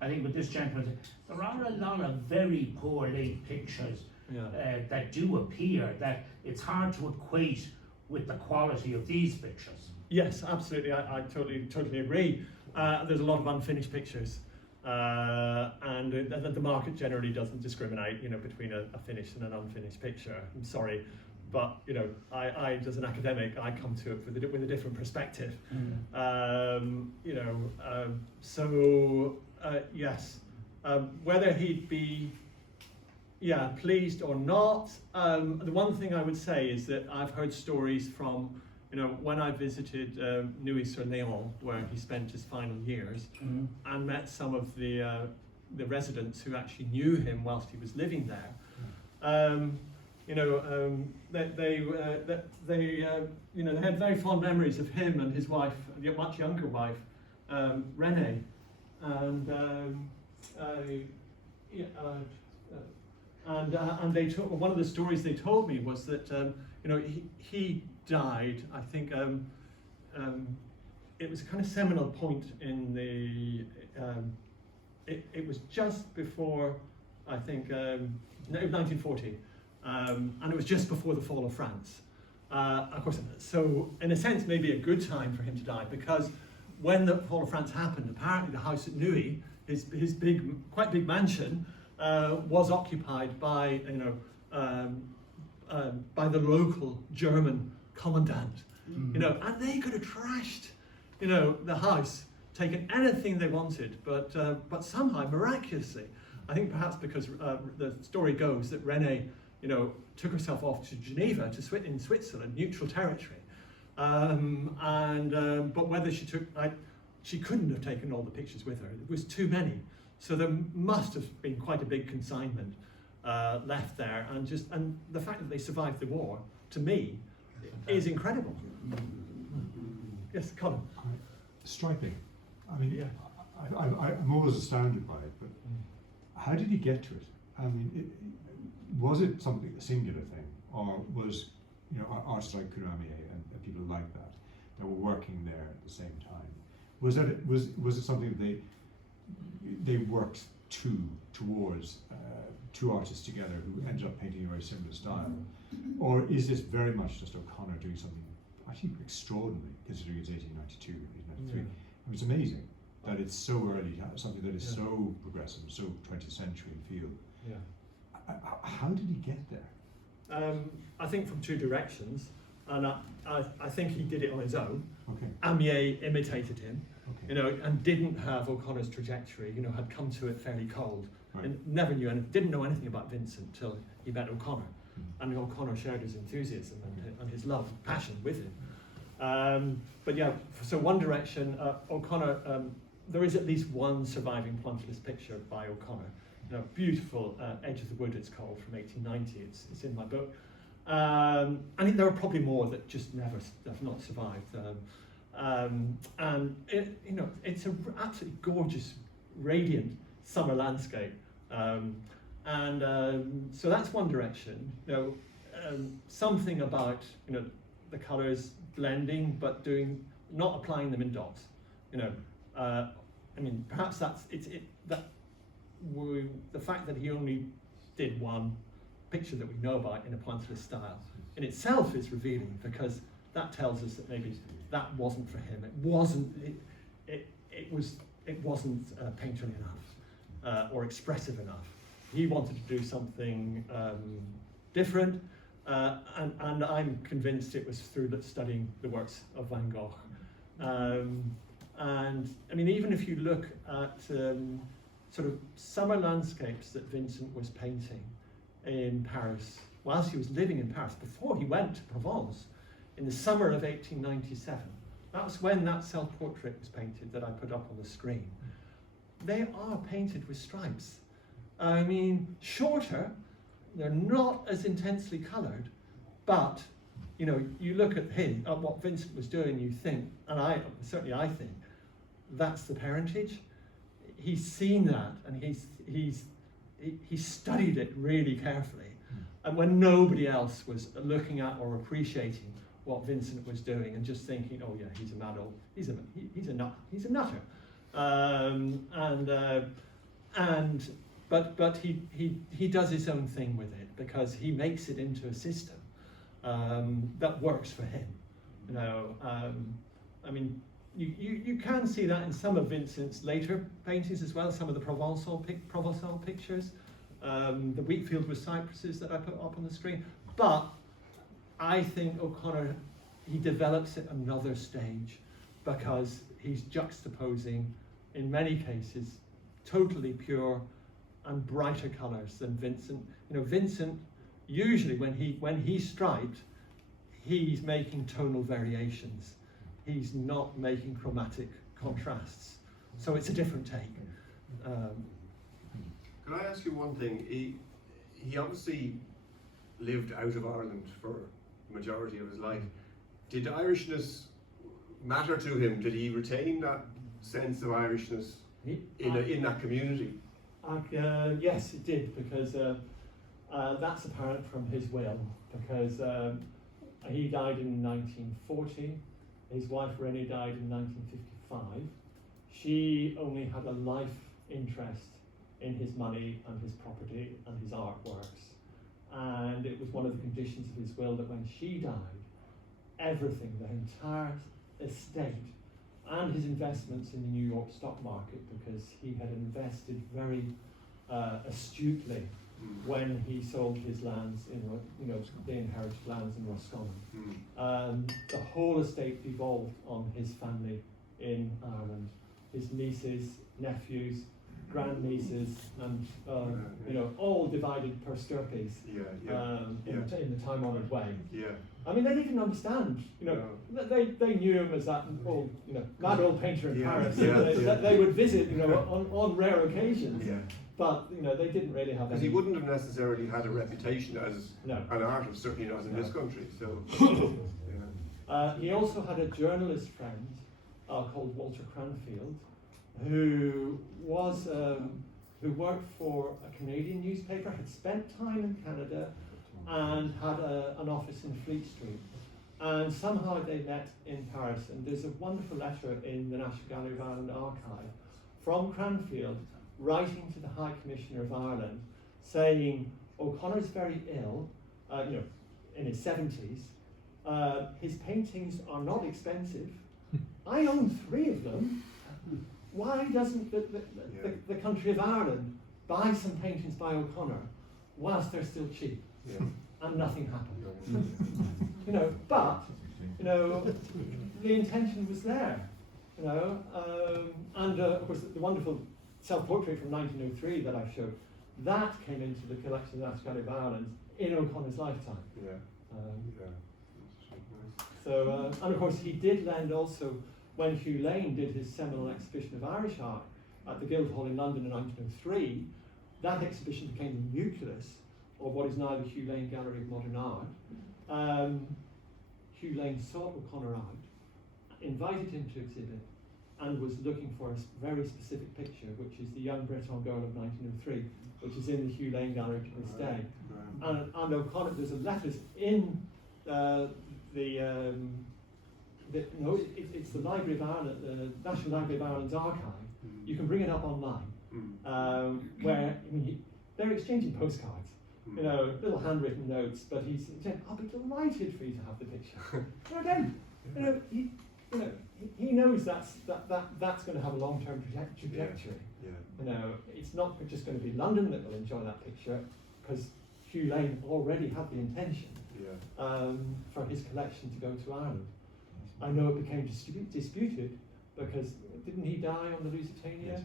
I think, with this gentleman. There are a lot of very poorly pictures that do appear that it's hard to equate with the quality of these pictures. Yes, absolutely. I totally agree. There's a lot of unfinished pictures, and the market generally doesn't discriminate, you know, between a finished and an unfinished picture. I'm sorry, but you know, I as an academic, I come to it with a different perspective. You know, yes, whether he'd be pleased or not. The one thing I would say is that I've heard stories from, you know, when I visited Neuilly-sur-Léon, where he spent his final years, and met some of the residents who actually knew him whilst he was living there. You know, they you know, they had very fond memories of him and his wife, the much younger wife, Renee, and they told, one of the stories they told me was that you know, he died. I think it was a kind of seminal point in the. It was just before, I think, 1940, and it was just before the fall of France. Of course, so in a sense, maybe a good time for him to die, because when the fall of France happened, apparently the house at Neuilly, his quite big mansion, was occupied by, you know, by the local German commandant, you know, and they could have trashed, you know, the house, taken anything they wanted, but somehow, miraculously, I think perhaps because the story goes that Renee, you know, took herself off to Geneva, in Switzerland, neutral territory, but whether she took, she couldn't have taken all the pictures with her. It was too many. So there must have been quite a big consignment left there, and the fact that they survived the war, to me, is incredible. Yes, Colin. Striking. I mean, I'm always astounded by it, but how did he get to it? I mean, was it something, a singular thing, or was, you know, artists like Couramier and people like that were working there at the same time? Was it something that they worked towards two artists together who ended up painting a very similar style, or is this very much just O'Conor doing something actually extraordinary, considering it's 1892, 1893? I mean, it's amazing that it's so early, something that is so progressive, so 20th century feel. how did he get there? I think from two directions, and I think he did it on his own. Okay. Amier imitated him, Okay. you know, and didn't have O'Connor's trajectory. You know, had come to it fairly cold, Right. and never knew and didn't know anything about Vincent till he met O'Connor, and O'Connor shared his enthusiasm and his love, passion with him. But yeah, so one direction, O'Connor. There is at least one surviving pointillist picture by O'Connor. You know, beautiful Edge of the Wood, it's called, from 1890. It's in my book. And there are probably more that just never have not survived. And it, you know, it's an absolutely gorgeous, radiant summer landscape. So that's one direction. You know, something about, you know, the colours blending, but not applying them in dots. You know, I mean, perhaps the fact that he only did one picture that we know about in a pointillist style in itself is revealing, because that tells us that maybe that wasn't for him. It wasn't painterly enough or expressive enough. He wanted to do something different, and I'm convinced it was through studying the works of Van Gogh. And I mean, even if you look at sort of summer landscapes that Vincent was painting in Paris, whilst he was living in Paris, before he went to Provence, in the summer of 1897, that was when that self-portrait was painted that I put up on the screen. They are painted with stripes. I mean, shorter, they're not as intensely coloured, but you know, you look at what Vincent was doing, you think, and I think, that's the parentage. He's seen that, and he studied it really carefully. And when nobody else was looking at or appreciating what Vincent was doing, and just thinking, oh yeah, he's a mad old, he's a nutter. But he does his own thing with it, because he makes it into a system that works for him. You know, I mean, you can see that in some of Vincent's later paintings as well, some of the Provençal pictures, the wheat field with cypresses that I put up on the screen. But I think O'Conor, he develops it another stage, because he's juxtaposing, in many cases, totally pure and brighter colours than Vincent. You know, Vincent, usually when he striped, he's making tonal variations. He's not making chromatic contrasts. So it's a different take. Can I ask you one thing? He obviously lived out of Ireland for the majority of his life. Did Irishness matter to him? Did he retain that sense of Irishness in that community? Yes, it did, because that's apparent from his will, because he died in 1940. His wife Rennie died in 1955. She only had a life interest in his money and his property and his artworks. And it was one of the conditions of his will that when she died, everything, the entire estate, and his investments in the New York stock market, because he had invested very astutely when he sold his lands in, you know, the inherited lands in Roscommon. The whole estate devolved on his family in Ireland, his nieces, nephews, grandnieces, and you know, all divided per stirpes in the time-honoured way. Yeah. I mean, they didn't understand. You know, they knew him as that old, you know, mad old painter in Paris. They would visit, you know, on rare occasions. Yeah. But you know, they didn't really have. Because he wouldn't have necessarily had a reputation as an artist, certainly not in this country. So. He also had a journalist friend called Walter Cranfield, who was who worked for a Canadian newspaper, had spent time in Canada, and had an office in Fleet Street. And somehow they met in Paris. And there's a wonderful letter in the National Gallery of Ireland archive from Cranfield, writing to the High Commissioner of Ireland, saying O'Connor's very ill, you know, in his 70s. His paintings are not expensive. I own 3 of them. Why doesn't the country of Ireland buy some paintings by O'Conor whilst they're still cheap, Yeah. and nothing happened. You know, but you know, the intention was there. You know, and of course the wonderful self-portrait from 1903 that I showed, that came into the collection of Ascanic Ireland in O'Connor's lifetime. Yeah. Um, Yeah. So, and of course he did lend also, when Hugh Lane did his seminal exhibition of Irish art at the Guildhall in London in 1903, that exhibition became the nucleus of what is now the Hugh Lane Gallery of Modern Art. Hugh Lane sought O'Conor out, invited him to exhibit, and was looking for a very specific picture, which is the young Breton girl of 1903, which is in the Hugh Lane Gallery to this day. And O'Conor, there's a letters in it's the Library of Ireland, the National Library of Ireland's archive. You can bring it up online, where I mean, they're exchanging postcards, you know, little handwritten notes. But he's saying, "I'll be delighted for you to have the picture." So again, he knows that's going to have a long-term trajectory. Yeah. You know, it's not just going to be London that will enjoy that picture, because Hugh Lane already had the intention for his collection to go to Ireland. I know it became disputed because didn't he die on the Lusitania?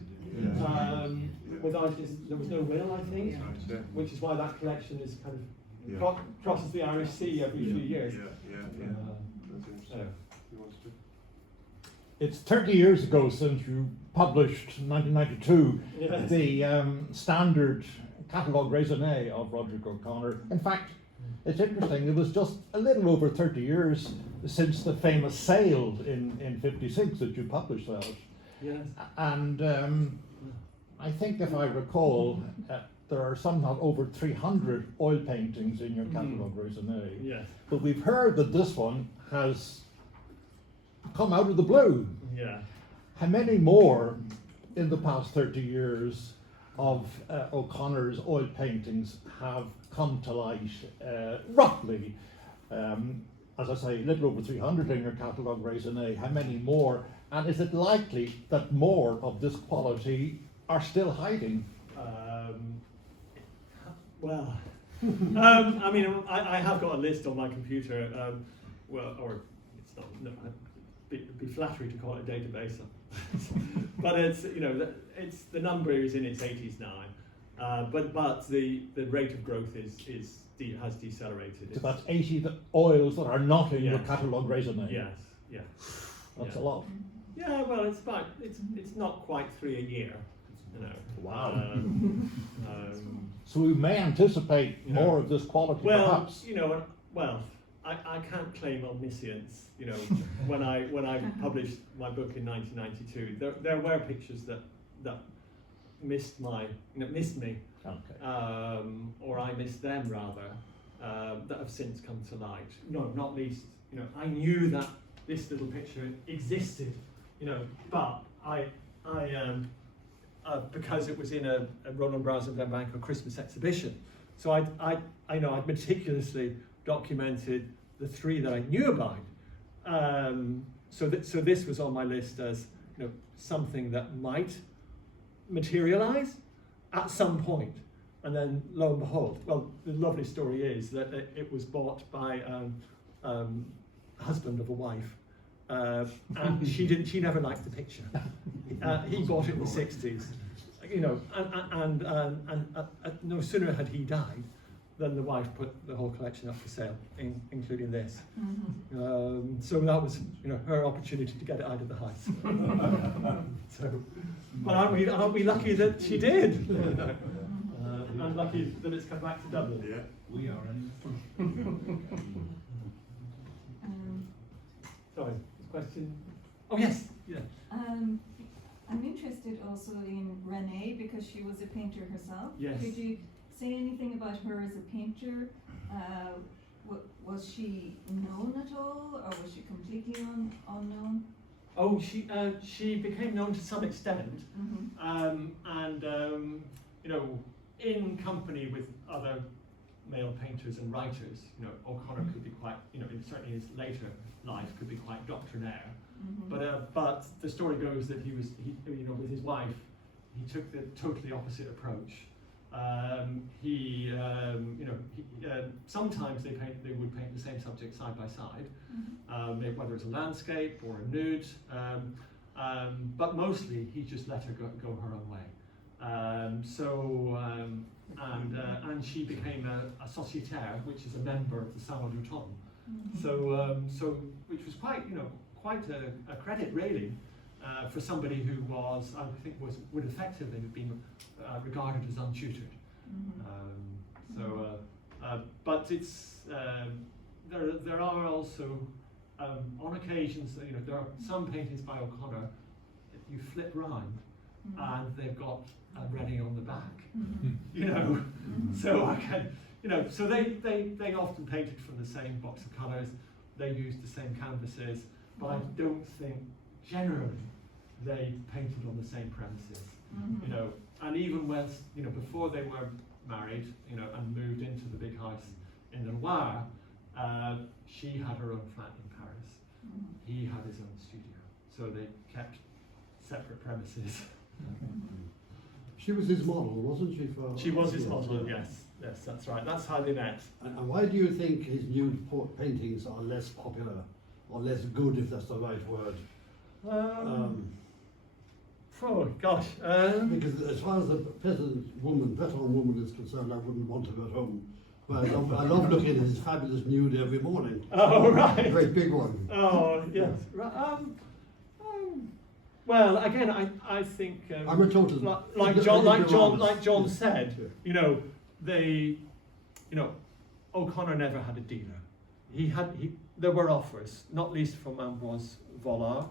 Without there was no will, I think, which is why that collection is kind of crosses the Irish Sea every few years. That's interesting. You want to? It's 30 years ago since you published, 1992, Yes. the standard catalogue raisonné of Roderic O'Conor. In fact, it's interesting, it was just a little over 30 years since the famous sale in 56 that you published that. Yes. And I think, if I recall, there are somehow over 300 oil paintings in your catalogue raisonné. Yes. But we've heard that this one has come out of the blue. Yeah. How many more in the past 30 years of O'Connor's oil paintings have come to light, roughly? As I say, a little over 300 in your catalogue raisonné. How many more? And is it likely that more of this quality are still hiding? Well, I mean, I have got a list on my computer. Or it's not. No, it'd be flattery to call it a database, but it's it's the number is in its 80s now. But the rate of growth has decelerated. So that's 80 oils that are not in your Yes. catalogue raisonné. Yes. Yeah. That's Yeah. a lot. Yeah. Well, it's not quite 3 a year. You know. Wow. So we may anticipate Yeah. more of this quality, Well, perhaps. I can't claim omniscience. You know, when I published my book in 1992, there were pictures that missed me, Okay. or I missed them rather, that have since come to light. No, not least, I knew that this little picture existed, but I because it was in a Roland Braz and Van Bank Christmas exhibition, so I'd meticulously documented the 3 that I knew about. So this was on my list as something that might materialize at some point, and then lo and behold, well, the lovely story is that it was bought by a husband of a wife, and she never liked the picture. He bought it in the 60s, and no sooner had he died than the wife put the whole collection up for sale, including this. So that was, her opportunity to get it out of the house. But aren't we lucky that she did? And lucky that it's come back to Dublin. Yeah. We are anyway. Sorry, question. Oh yes, yeah. I'm interested also in Renee, because she was a painter herself. Yes. Could you say anything about her as a painter? Was she known at all, or was she completely unknown? Oh, she became known to some extent, in company with other male painters and writers. O'Conor could be quite, certainly his later life could be quite doctrinaire. But the story goes that with his wife, he took the totally opposite approach. sometimes they would paint the same subject side by side, whether it's a landscape or a nude, but mostly he just let her go her own way. And she became a sociétaire, which is a member of the Salon d'Automne. So which was quite a credit really for somebody who was, I think, would effectively have been regarded as untutored. But it's there are also on occasions, there are some paintings by O'Conor that you flip round and they've got Reading on the back, so I can, so they often painted from the same box of colours, they used the same canvases, but I don't think generally they painted on the same premises, and even when, before they were married, and moved into the big house in the Loire, she had her own flat in Paris, he had his own studio, so they kept separate premises. She was his model, wasn't she? She was his model, yes, that's right. That's how they met. And why do you think his nude paintings are less popular, or less good, if that's the right word? Oh gosh. Because as far as the peasant woman is concerned, I wouldn't want him at home. But I love looking at his fabulous nude every morning. Oh right. A great big one. Oh yes. Well, again, I think I'm a total. like John said, O'Conor never had a dealer. There were offers, not least from Ambroise Vollard,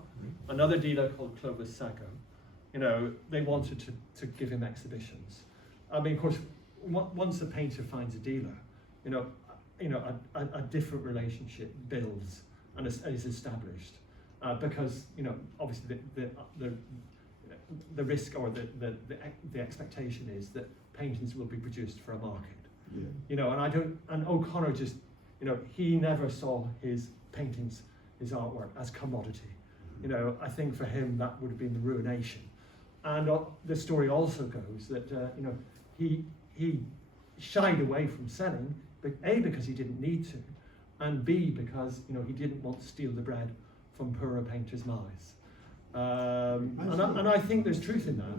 another dealer called Clovis Sago. They wanted to give him exhibitions. I mean, of course, once a painter finds a dealer, a different relationship builds and is established. Because obviously the risk or the expectation is that paintings will be produced for a market. And O'Conor just, he never saw his paintings, his artwork as commodity. I think for him that would have been the ruination. And the story also goes that he shied away from selling, A, because he didn't need to, and B, because he didn't want to steal the bread from poorer painters' mouths. And I think there's truth in that.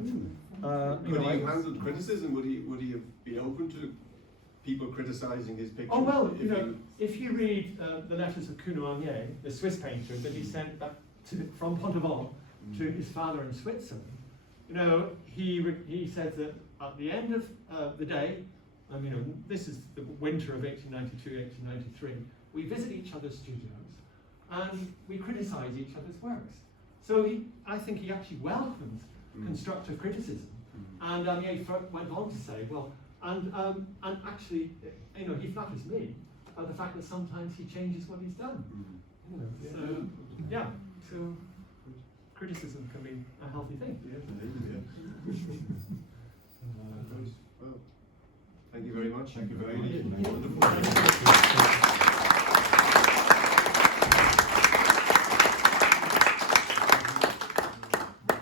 Could he have handled criticism? Would he have been open to people criticising his pictures? Oh well, if you read the letters of Cuno Amier, the Swiss painter that he sent back from Pontauban to his father in Switzerland, he said that at the end of the day, this is the winter of 1892, 1893, we visit each other's studios and we criticise each other's works. So I think he actually welcomed constructive criticism. And Amier went on to say, well, and actually, he flatters me by the fact that sometimes he changes what he's done. So criticism can be a healthy thing. Well, thank you very much. Thank you very much. Thank you.